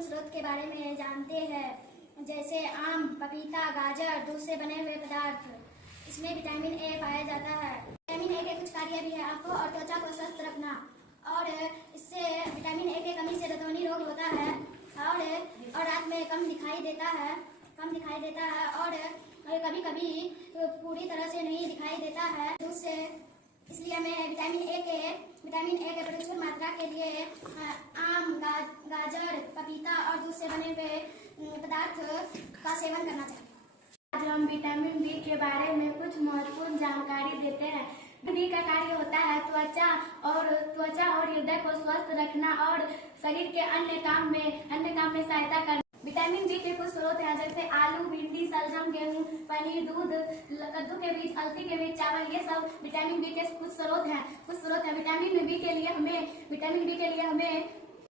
महत्वपूर्ण स्रोत के बारे में जानते हैं, जैसे आम, पपीता, गाजर, दूध से बने हुए पदार्थ। इसमें विटामिन ए पाया जाता है। विटामिन ए के कुछ कार्य भी है, आंखों और त्वचा को स्वस्थ रखना, और इससे विटामिन ए के कमी से रतौनी रोग होता है, और रात में कम दिखाई देता है, और कभी कभी पूरी तरह से नहीं दिखाई देता है। उससे इसलिए हमें विटामिन ए के प्रचुर मात्रा के लिए आम, गाजर, पपीता और दूध से बने हुए पदार्थ का सेवन करना चाहिए। आज हम विटामिन बी के बारे में कुछ महत्वपूर्ण जानकारी देते हैं। बी का कार्य होता है त्वचा और हृदय को स्वस्थ रखना और शरीर के अन्य काम में सहायता करना। विटामिन बी के कुछ स्रोत हैं, जैसे आलू, भिंडी, शलजम, गेहूं, पनीर, दूध, कद्दू के बीज, अलसी के बीज, चावल, ये सब विटामिन बी के कुछ स्रोत हैं। विटामिन बी के लिए हमें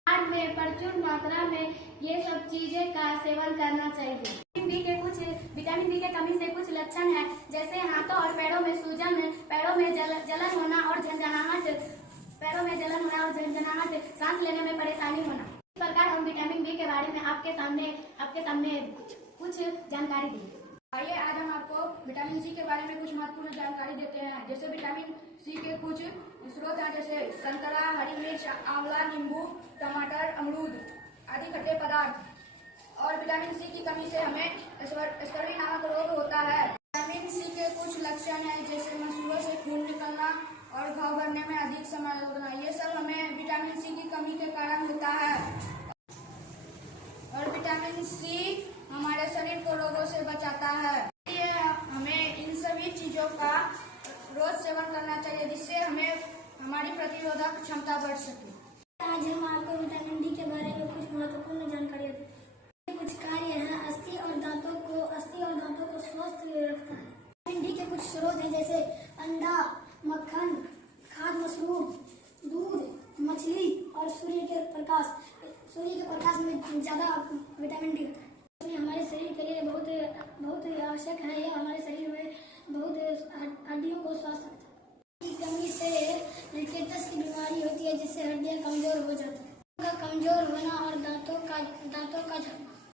आहार में प्रचुर मात्रा में ये सब चीजें का सेवन करना चाहिए। विटामिन बी के कमी से कुछ लक्षण है, जैसे हाथों और पैरों में सूजन, पैरों में जलन होना और झंझनाहट, सांस लेने में परेशानी होना। इस प्रकार हम विटामिन बी के बारे में आपके सामने कुछ जानकारी देंगे। आइए आज हम आपको विटामिन सी के बारे में कुछ महत्वपूर्ण जानकारी देते हैं। जैसे विटामिन सी के कुछ स्रोत हैं, जैसे संतरा, हरी मिर्च, आंवला, नींबू, टमाटर, अमरूद आदि खट्टे पदार्थ। और विटामिन सी की कमी से हमें स्कर्वी नामक रोग होता है। विटामिन सी के कुछ लक्षण हैं, जैसे मसूड़ों से खून निकलना और घाव भरने में अधिक समय लगना। ये सब हमें विटामिन सी की कमी के कारण होता है। और विटामिन सी हमारे शरीर को रोगों से बचाता है। इसलिए हमें इन सभी चीजों का रोज सेवन करना चाहिए, जिससे हमारी प्रतिरोधक क्षमता बढ़ सके। आज हम आपको विटामिन डी के बारे में कुछ महत्वपूर्ण जानकारी देते हैं। कुछ कार्य हैं, अस्थि और दांतों को स्वस्थ रखता है। विटामिन डी के कुछ स्रोत हैं, जैसे अंडा, मक्खन, खाद्य मशरूम, दूध, मछली और सूर्य के प्रकाश में ज्यादा विटामिन डी होता है। हमारे शरीर के लिए बहुत आवश्यक है। यह हमारे शरीर में बहुत हड्डियों को स्वस्थ रखता है। की कमी से रिकेटस की बीमारी होती है, जिससे हड्डियां कमजोर हो जाती है। कमजोर होना और दांतों का